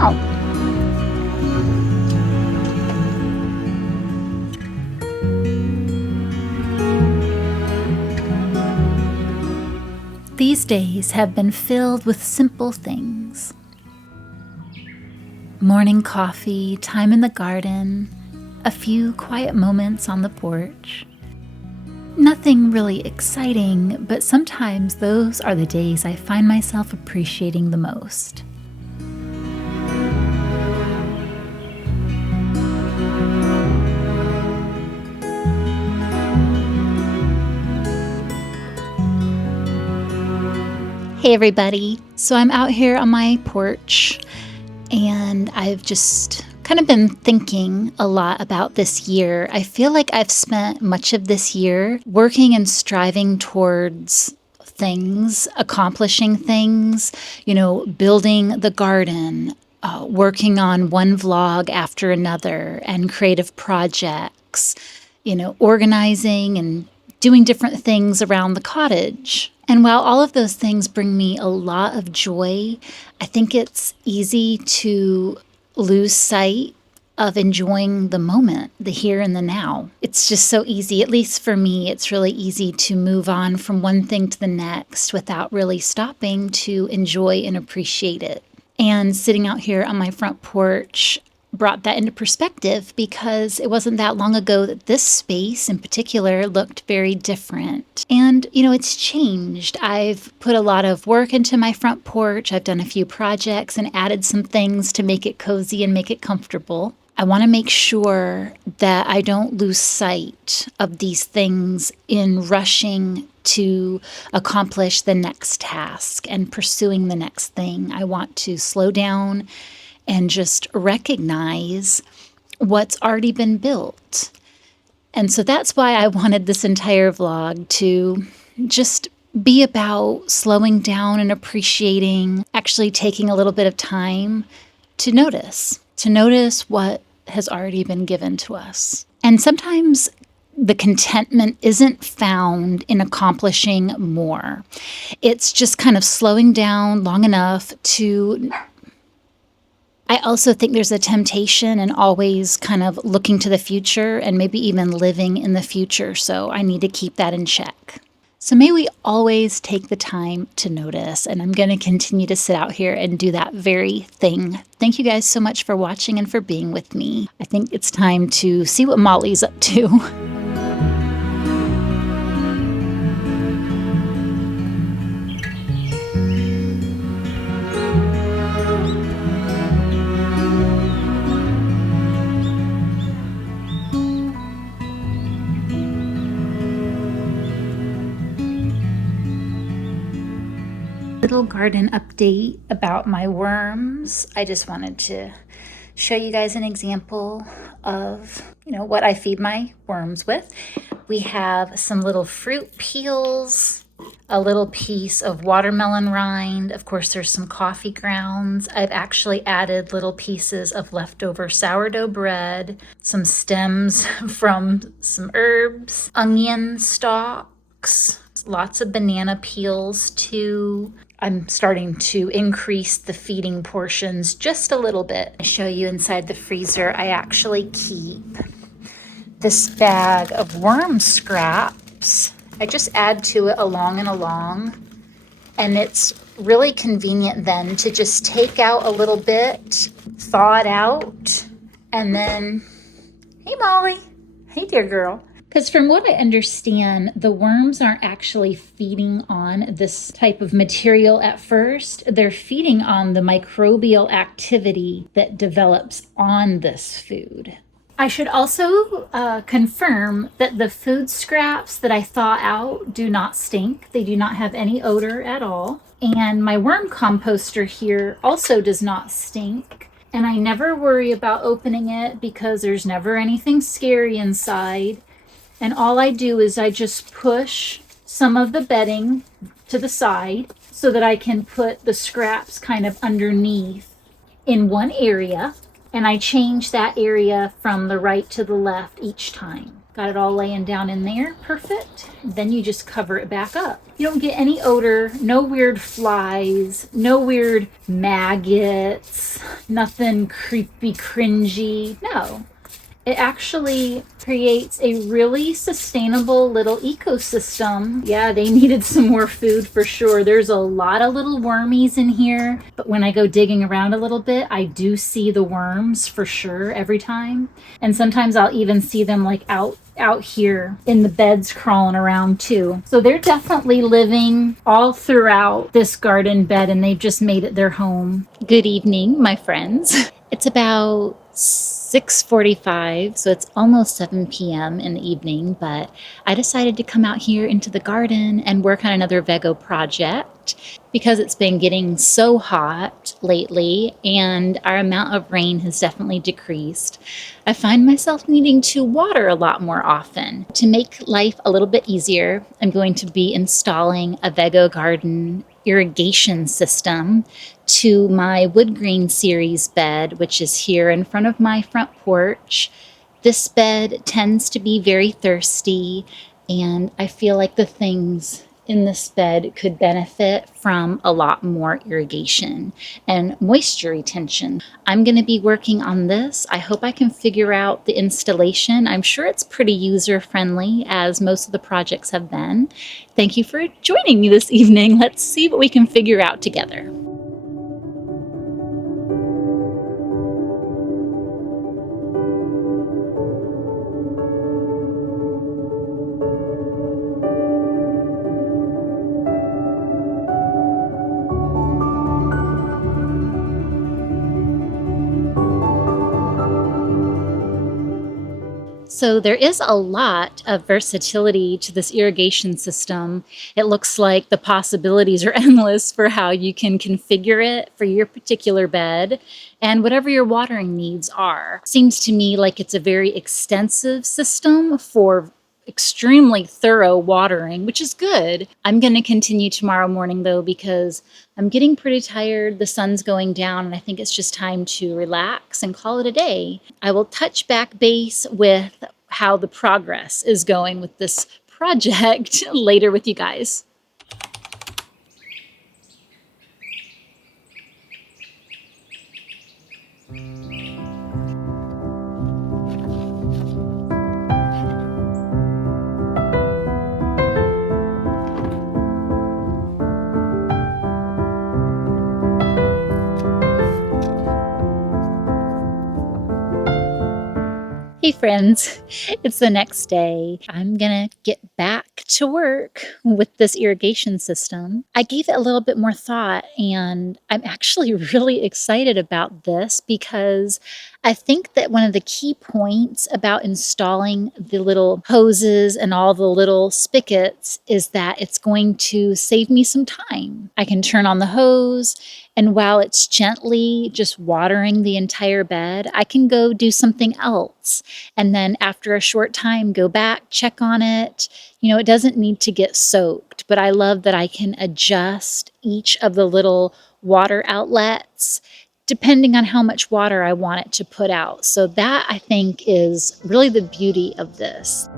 out. These days have been filled with simple things. Morning coffee, time in the garden, a few quiet moments on the porch. Nothing really exciting, but sometimes those are the days I find myself appreciating the most. Hey everybody, so I'm out here on my porch and I've just kind of been thinking a lot about this year. I feel like I've spent much of this year working and striving towards things, accomplishing things, building the garden, working on one vlog after another and creative projects, organizing and doing different things around the cottage. And while all of those things bring me a lot of joy, I think it's easy to lose sight of enjoying the moment, the here and the now. It's just so easy, at least for me, it's really easy to move on from one thing to the next without really stopping to enjoy and appreciate it. And sitting out here on my front porch brought that into perspective because it wasn't that long ago that this space in particular looked very different. And, it's changed. I've put a lot of work into my front porch. I've done a few projects and added some things to make it cozy and make it comfortable. I want to make sure that I don't lose sight of these things in rushing to accomplish the next task and pursuing the next thing. I want to slow down and just recognize what's already been built. And so that's why I wanted this entire vlog to just be about slowing down and appreciating, actually taking a little bit of time to notice what has already been given to us. And sometimes the contentment isn't found in accomplishing more. It's just kind of slowing down long enough to... I also think there's a temptation in always kind of looking to the future and maybe even living in the future. So I need to keep that in check. So may we always take the time to notice, and I'm going to continue to sit out here and do that very thing. Thank you guys so much for watching and for being with me. I think it's time to see what Molly's up to. Little garden update about my worms. I just wanted to show you guys an example of, what I feed my worms with. We have some little fruit peels, a little piece of watermelon rind. Of course, there's some coffee grounds. I've actually added little pieces of leftover sourdough bread, some stems from some herbs, onion stalks, lots of banana peels too. I'm starting to increase the feeding portions just a little bit. I show you inside the freezer, I actually keep this bag of worm scraps. I just add to it along and along. And it's really convenient then to just take out a little bit, thaw it out, and then, hey Molly, hey dear girl. Because from what I understand, the worms aren't actually feeding on this type of material at first. They're feeding on the microbial activity that develops on this food. I should also confirm that the food scraps that I thaw out do not stink. They do not have any odor at all. And my worm composter here also does not stink. And I never worry about opening it because there's never anything scary inside. And all I do is I just push some of the bedding to the side so that I can put the scraps kind of underneath in one area. And I change that area from the right to the left each time. Got it all laying down in there. Perfect. Then you just cover it back up. You don't get any odor, no weird flies, no weird maggots, nothing creepy, cringy. No. It actually creates a really sustainable little ecosystem. Yeah, they needed some more food for sure. There's a lot of little wormies in here, but when I go digging around a little bit, I do see the worms for sure every time. And sometimes I'll even see them like out here in the beds crawling around too. So they're definitely living all throughout this garden bed, and they've just made it their home. Good evening, my friends. It's about 6:45, so it's almost 7 p.m. in the evening, but I decided to come out here into the garden and work on another Vego project because it's been getting so hot lately and our amount of rain has definitely decreased. I find myself needing to water a lot more often. To make life a little bit easier, I'm going to be installing a Vego garden irrigation system to my wood green series bed, which is here in front of my front porch. This bed tends to be very thirsty, and I feel like the things in this bed could benefit from a lot more irrigation and moisture retention. I'm going to be working on this. I hope I can figure out the installation. I'm sure it's pretty user-friendly, as most of the projects have been. Thank you for joining me this evening. Let's see what we can figure out together. So there is a lot of versatility to this irrigation system. It looks like the possibilities are endless for how you can configure it for your particular bed and whatever your watering needs are. Seems to me like it's a very extensive system for extremely thorough watering, which is good. I'm going to continue tomorrow morning though, because I'm getting pretty tired. The sun's going down and I think it's just time to relax and call it a day. I will touch back base with how the progress is going with this project later with you guys. Hey friends, it's the next day. I'm gonna get back to work with this irrigation system. I gave it a little bit more thought and I'm actually really excited about this because I think that one of the key points about installing the little hoses and all the little spigots is that it's going to save me some time. I can turn on the hose, and while it's gently just watering the entire bed, I can go do something else. And then after a short time, go back, check on it. You know, it doesn't need to get soaked, but I love that I can adjust each of the little water outlets depending on how much water I want it to put out. So that, I think, is really the beauty of this.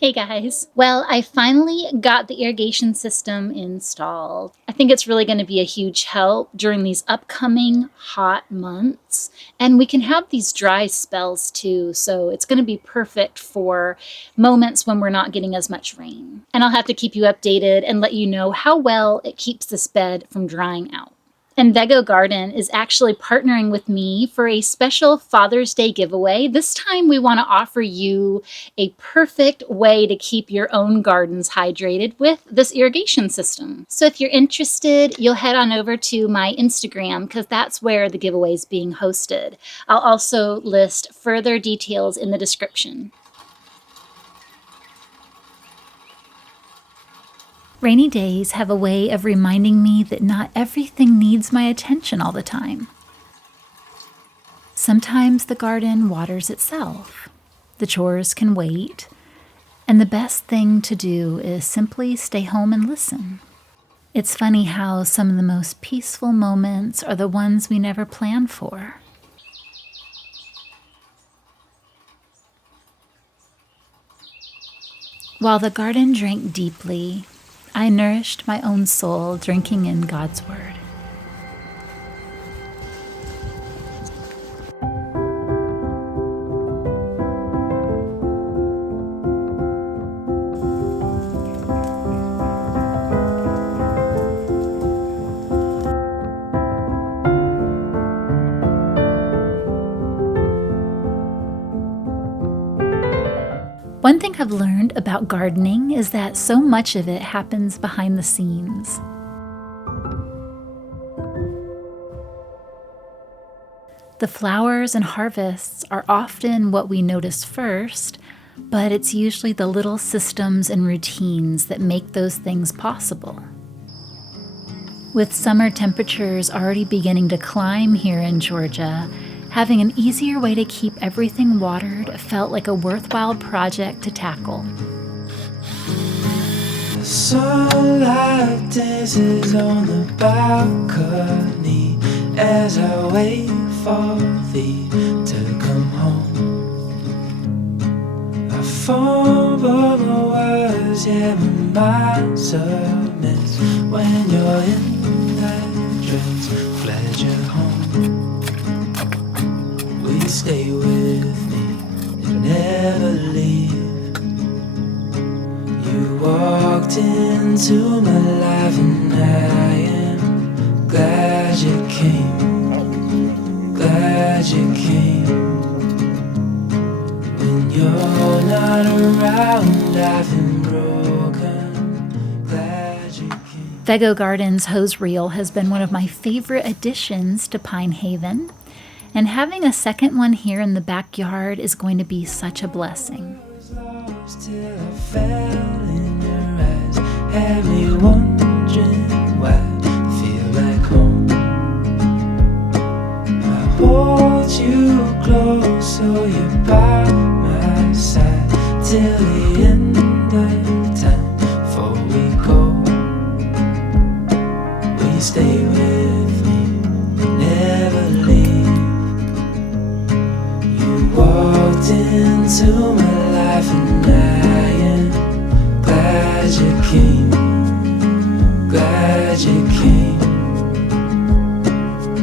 Hey guys. Well, I finally got the irrigation system installed. I think it's really going to be a huge help during these upcoming hot months. And we can have these dry spells too, so it's going to be perfect for moments when we're not getting as much rain. And I'll have to keep you updated and let you know how well it keeps this bed from drying out. And Vego Garden is actually partnering with me for a special Father's Day giveaway. This time we want to offer you a perfect way to keep your own gardens hydrated with this irrigation system. So if you're interested, you'll head on over to my Instagram because that's where the giveaway is being hosted. I'll also list further details in the description. Rainy days have a way of reminding me that not everything needs my attention all the time. Sometimes the garden waters itself. The chores can wait, and the best thing to do is simply stay home and listen. It's funny how some of the most peaceful moments are the ones we never plan for. While the garden drank deeply, I nourished my own soul drinking in God's Word. One thing I've learned about gardening is that so much of it happens behind the scenes. The flowers and harvests are often what we notice first, but it's usually the little systems and routines that make those things possible. With summer temperatures already beginning to climb here in Georgia, having an easier way to keep everything watered felt like a worthwhile project to tackle. The sunlight dances on the balcony as I wait for thee to come home. I fumble my words, yeah, my mind's a mess when you're in that dress. Glad you're home. Stay with me and never leave. You walked into my life and I am glad you came. Glad you came. When you're not around, I've been broken. Glad you came. Vego Gardens hose reel has been one of my favorite additions to Pinehaven. And having a second one here in the backyard is going to be such a blessing. Till I fell in your eyes, had me wondering why I feel like home. I hold you close so you're by my side till the end of time. Before we go, will you stay with me, never leave? Walked into my life and I am glad you came. Glad you came.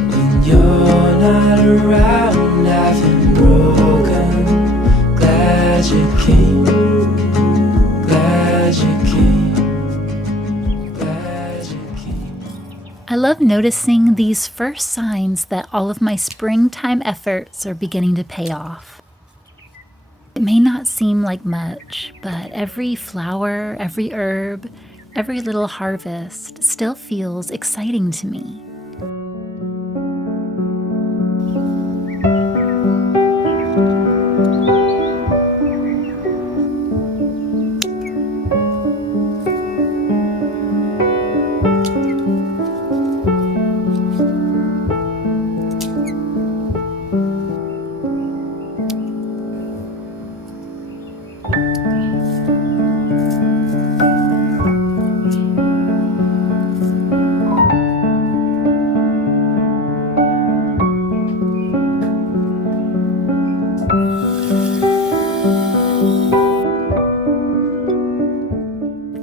When you're not around, I've been broken. Glad you came. Glad you came. Glad you came. I love noticing these first signs that all of my springtime efforts are beginning to pay off. It may not seem like much, but every flower, every herb, every little harvest still feels exciting to me.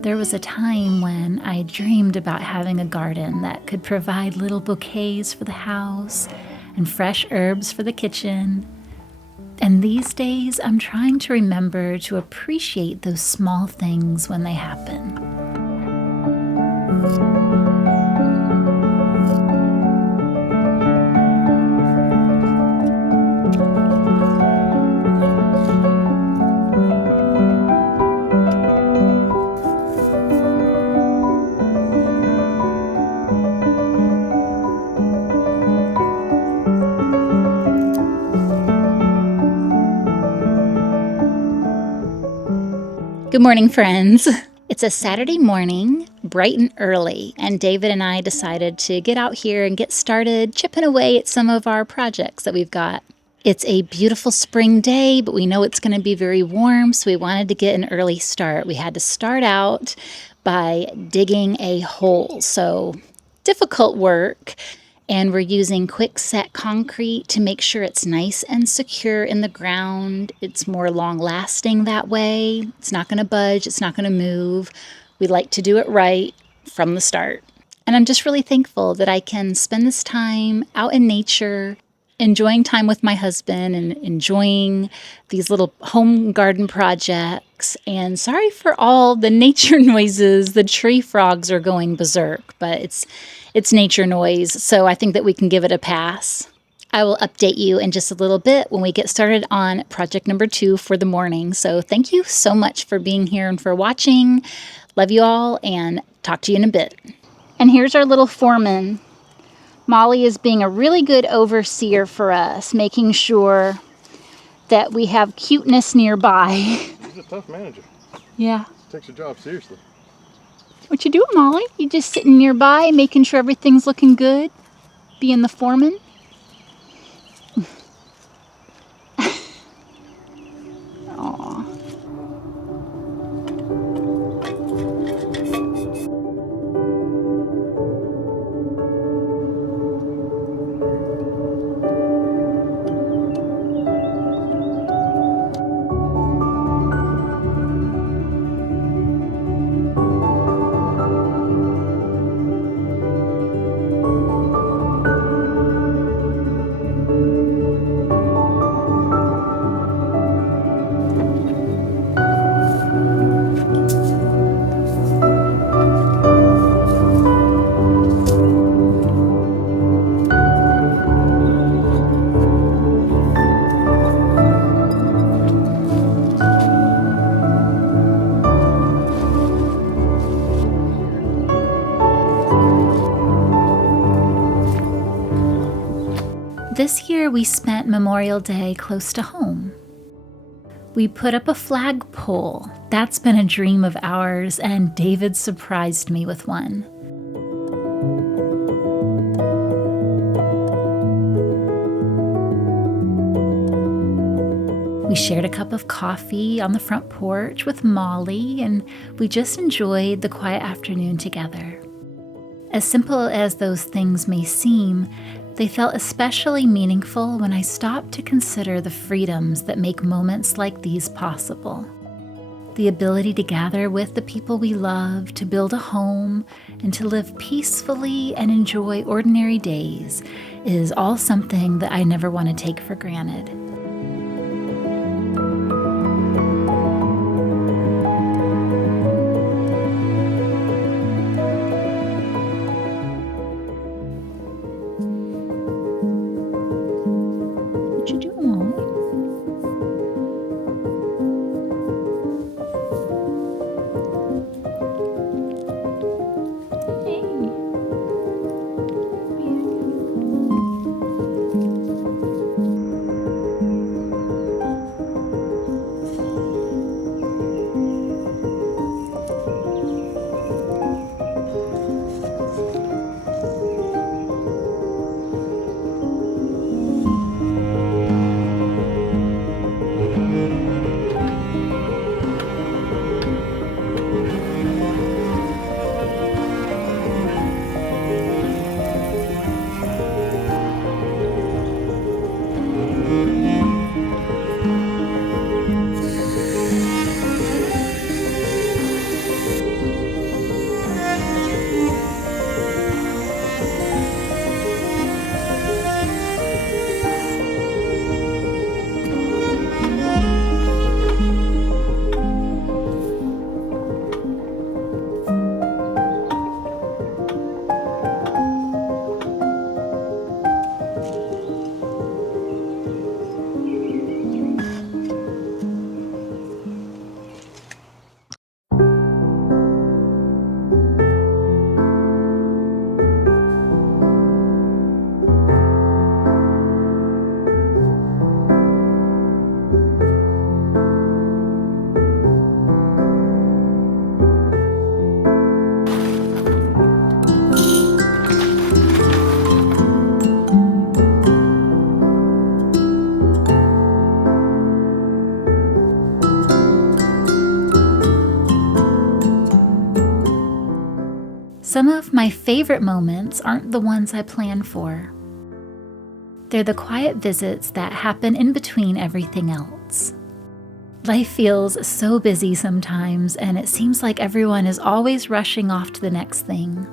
There was a time when I dreamed about having a garden that could provide little bouquets for the house and fresh herbs for the kitchen. And these days, I'm trying to remember to appreciate those small things when they happen. Good morning, friends. It's a Saturday morning, bright and early, and David and I decided to get out here and get started chipping away at some of our projects that we've got. It's a beautiful spring day, but we know it's going to be very warm, so we wanted to get an early start. We had to start out by digging a hole, so difficult work. And we're using quick set concrete to make sure it's nice and secure in the ground. It's more long lasting that way. It's not going to budge, it's not going to move. We like to do it right from the start. And I'm just really thankful that I can spend this time out in nature, enjoying time with my husband and enjoying these little home garden projects. And sorry for all the nature noises. The tree frogs are going berserk, but it's nature noise, so I think that we can give it a pass. I will update you in just a little bit when we get started on project number 2 for the morning. So thank you so much for being here and for watching. Love you all, and talk to you in a bit. And here's our little foreman. Molly is being a really good overseer for us, making sure that we have cuteness nearby. She's a tough manager. Yeah. She takes her job seriously. What you doing, Molly? You just sitting nearby, making sure everything's looking good? Being the foreman? Aw. This year we spent Memorial Day close to home. We put up a flagpole. That's been a dream of ours, and David surprised me with one. We shared a cup of coffee on the front porch with Molly, and we just enjoyed the quiet afternoon together. As simple as those things may seem, they felt especially meaningful when I stopped to consider the freedoms that make moments like these possible. The ability to gather with the people we love, to build a home, and to live peacefully and enjoy ordinary days is all something that I never want to take for granted. What you doing, Molly? Hey. Some of my favorite moments aren't the ones I plan for. They're the quiet visits that happen in between everything else. Life feels so busy sometimes, and it seems like everyone is always rushing off to the next thing.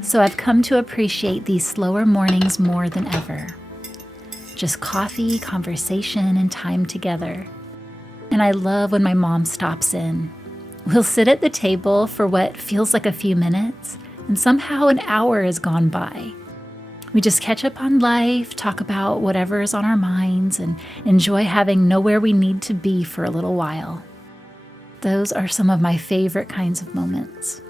So I've come to appreciate these slower mornings more than ever. Just coffee, conversation, and time together. And I love when my mom stops in. We'll sit at the table for what feels like a few minutes, and somehow an hour has gone by. We just catch up on life, talk about whatever is on our minds, and enjoy having nowhere we need to be for a little while. Those are some of my favorite kinds of moments.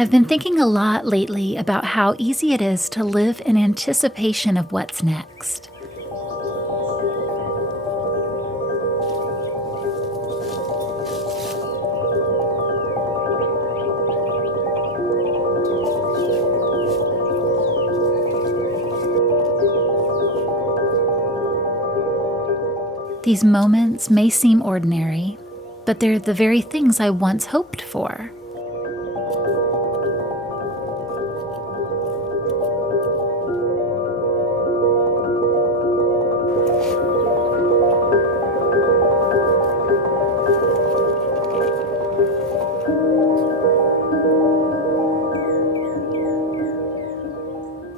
I've been thinking a lot lately about how easy it is to live in anticipation of what's next. These moments may seem ordinary, but they're the very things I once hoped for.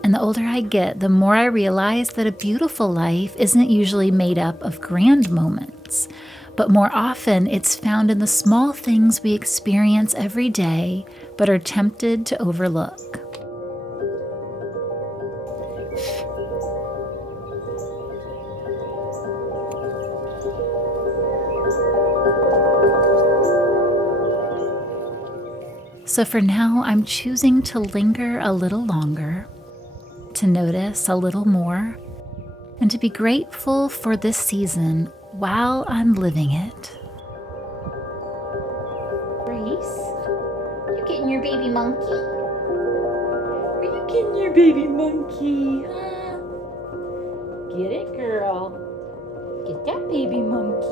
And the older I get, the more I realize that a beautiful life isn't usually made up of grand moments, but more often it's found in the small things we experience every day but are tempted to overlook. So for now, I'm choosing to linger a little longer, to notice a little more, and to be grateful for this season while I'm living it. Grace, you getting your baby monkey? Are you getting your baby monkey, huh? Get it, girl. Get that baby monkey.